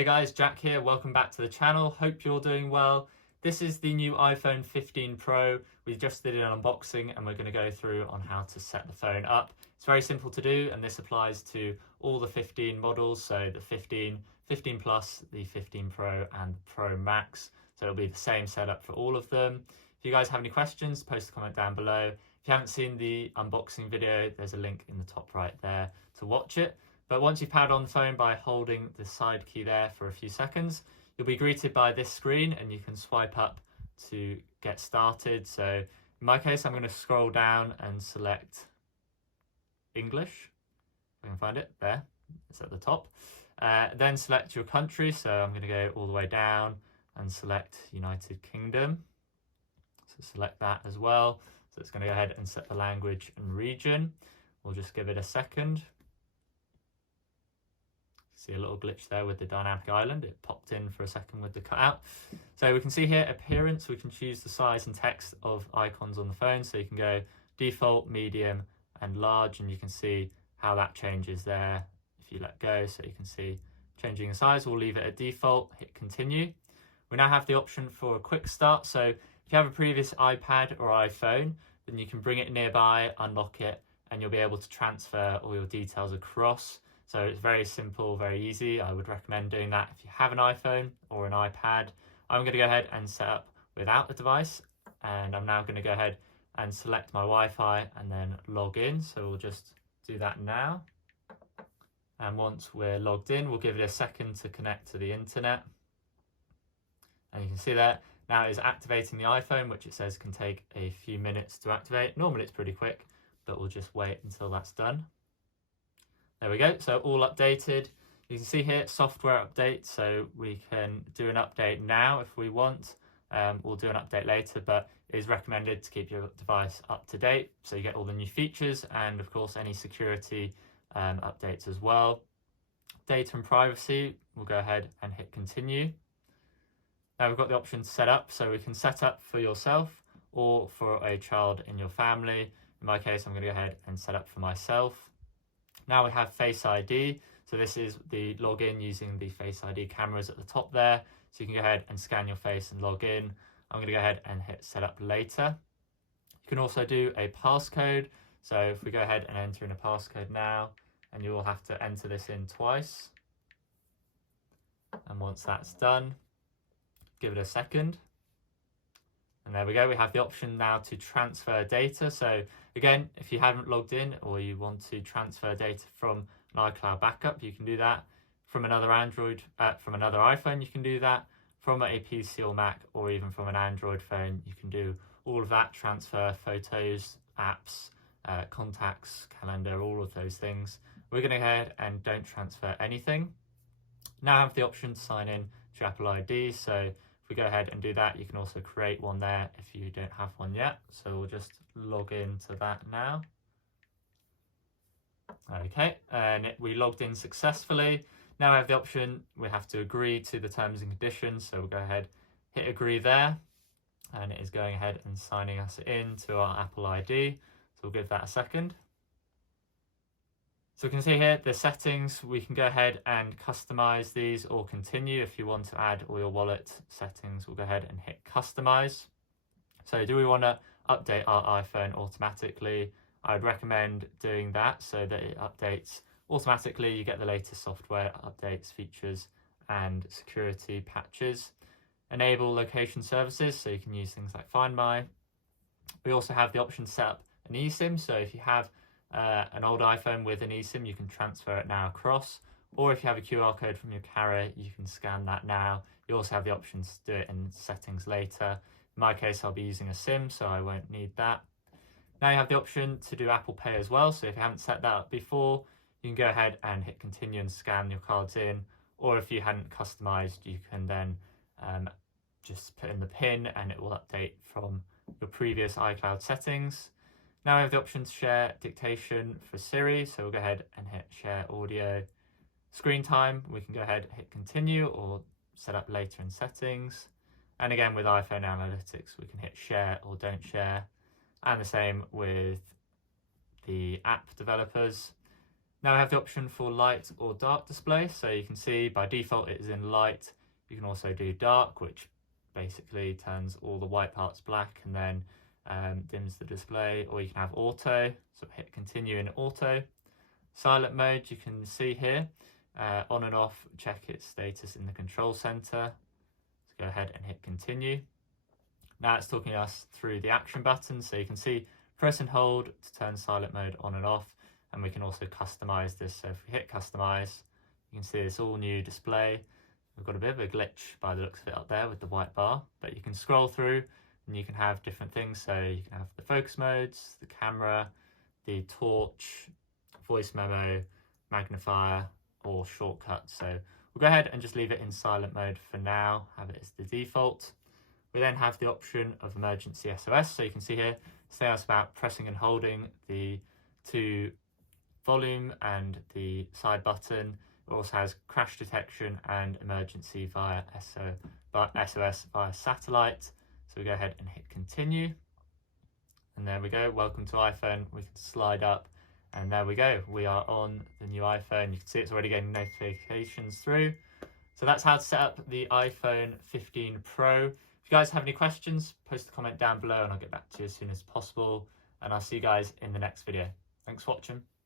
Hey guys, Jack here. Welcome back to the channel. Hope you're doing well. This is the new iPhone 15 Pro. We just did an unboxing and we're going to go through on how to set the phone up. It's very simple to do, and this applies to all the 15 models. So the 15, 15 Plus, the 15 Pro and Pro Max. So it'll be the same setup for all of them. If you guys have any questions, post a comment down below. If you haven't seen the unboxing video, there's a link in the top right there to watch it. But once you've powered on the phone by holding the side key there for a few seconds, you'll be greeted by this screen and you can swipe up to get started. So in my case, I'm going to scroll down and select English. If I can find it, there, it's at the top. Then select your country. So I'm going to go all the way down and select United Kingdom. So select that as well. So it's going to go ahead and set the language and region. We'll just give it a second. See a little glitch there with the dynamic island. It popped in for a second with the cutout. So we can see here appearance. We can choose the size and text of icons on the phone. So you can go default, medium and large, and you can see how that changes there if you let go. So you can see changing the size. We'll leave it at default, hit continue. We now have the option for a quick start. So if you have a previous iPad or iPhone, then you can bring it nearby, unlock it, and you'll be able to transfer all your details across. So it's very simple, very easy. I would recommend doing that if you have an iPhone or an iPad. I'm going to go ahead and set up without the device. And I'm now going to go ahead and select my Wi-Fi and then log in. So we'll just do that now. And once we're logged in, we'll give it a second to connect to the internet. And you can see that now it is activating the iPhone, which it says can take a few minutes to activate. Normally it's pretty quick, but we'll just wait until that's done. There we go, so all updated. You can see here software update, so we can do an update now if we want. We'll do an update later, but it is recommended to keep your device up to date so you get all the new features and of course any security updates as well. Data and privacy, we'll go ahead and hit continue. Now we've got the option to set up, so we can set up for yourself or for a child in your family. In my case, I'm going to go ahead and set up for myself. Now we have Face ID, so this is the login using the Face ID cameras at the top there. So you can go ahead and scan your face and log in. I'm going to go ahead and hit set up later. You can also do a passcode. So if we go ahead and enter in a passcode now, and you will have to enter this in twice. And once that's done, give it a second. And there we go, we have the option now to transfer data. So again, if you haven't logged in or you want to transfer data from an iCloud backup, you can do that. From another iPhone, you can do that. From a PC or Mac, or even from an Android phone, you can do all of that, transfer photos, apps, contacts, calendar, all of those things. We're going to go ahead and don't transfer anything. Now I have the option to sign in to Apple ID. So we go ahead and do that, you can also create one there if you don't have one yet. So we'll just log into that now. Okay, and we logged in successfully. Now we have the option, we have to agree to the terms and conditions. So we'll go ahead, hit agree there, and it is going ahead and signing us in to our Apple ID. So we'll give that a second. So we can see here the settings, we can go ahead and customize these or continue. If you want to add all your wallet settings, we'll go ahead and hit customize. So do we want to update our iPhone automatically? I would recommend doing that so that it updates automatically. You get the latest software updates, features and security patches. Enable location services, so you can use things like Find My. We also have the option to set up an eSIM. So if you have an old iPhone with an eSIM, you can transfer it now across, or if you have a QR code from your carrier, you can scan that now. You also have the option to do it in settings later. In my case, I'll be using a SIM, so I won't need that. Now you have the option to do Apple Pay as well, so if you haven't set that up before, you can go ahead and hit continue and scan your cards in, or if you hadn't customized, you can then just put in the PIN and it will update from your previous iCloud settings. Now we have the option to share dictation for Siri, so we'll go ahead and hit share audio. Screen time, we can go ahead and hit continue or set up later in settings. And again with iPhone analytics, we can hit share or don't share. And the same with the app developers. Now we have the option for light or dark display. So you can see by default it is in light. You can also do dark, which basically turns all the white parts black and then dims the display, or you can have auto, so hit continue in auto. Silent mode, you can see here, on and off, check its status in the control center. So go ahead and hit continue. Now it's talking us through the action button, so you can see press and hold to turn silent mode on and off, and we can also customize this. So if we hit customize, you can see this all new display. We've got a bit of a glitch by the looks of it up there with the white bar, but you can scroll through and you can have different things. So you can have the focus modes, the camera, the torch, voice memo, magnifier, or shortcuts. So we'll go ahead and just leave it in silent mode for now, have it as the default. We then have the option of emergency SOS. So you can see here, it's telling us about pressing and holding the two volume and the side button. It also has crash detection and emergency via SOS via satellite. So we go ahead and hit continue. And there we go, welcome to iPhone. We can slide up and there we go. We are on the new iPhone. You can see it's already getting notifications through. So that's how to set up the iPhone 15 Pro. If you guys have any questions, post a comment down below and I'll get back to you as soon as possible. And I'll see you guys in the next video. Thanks for watching.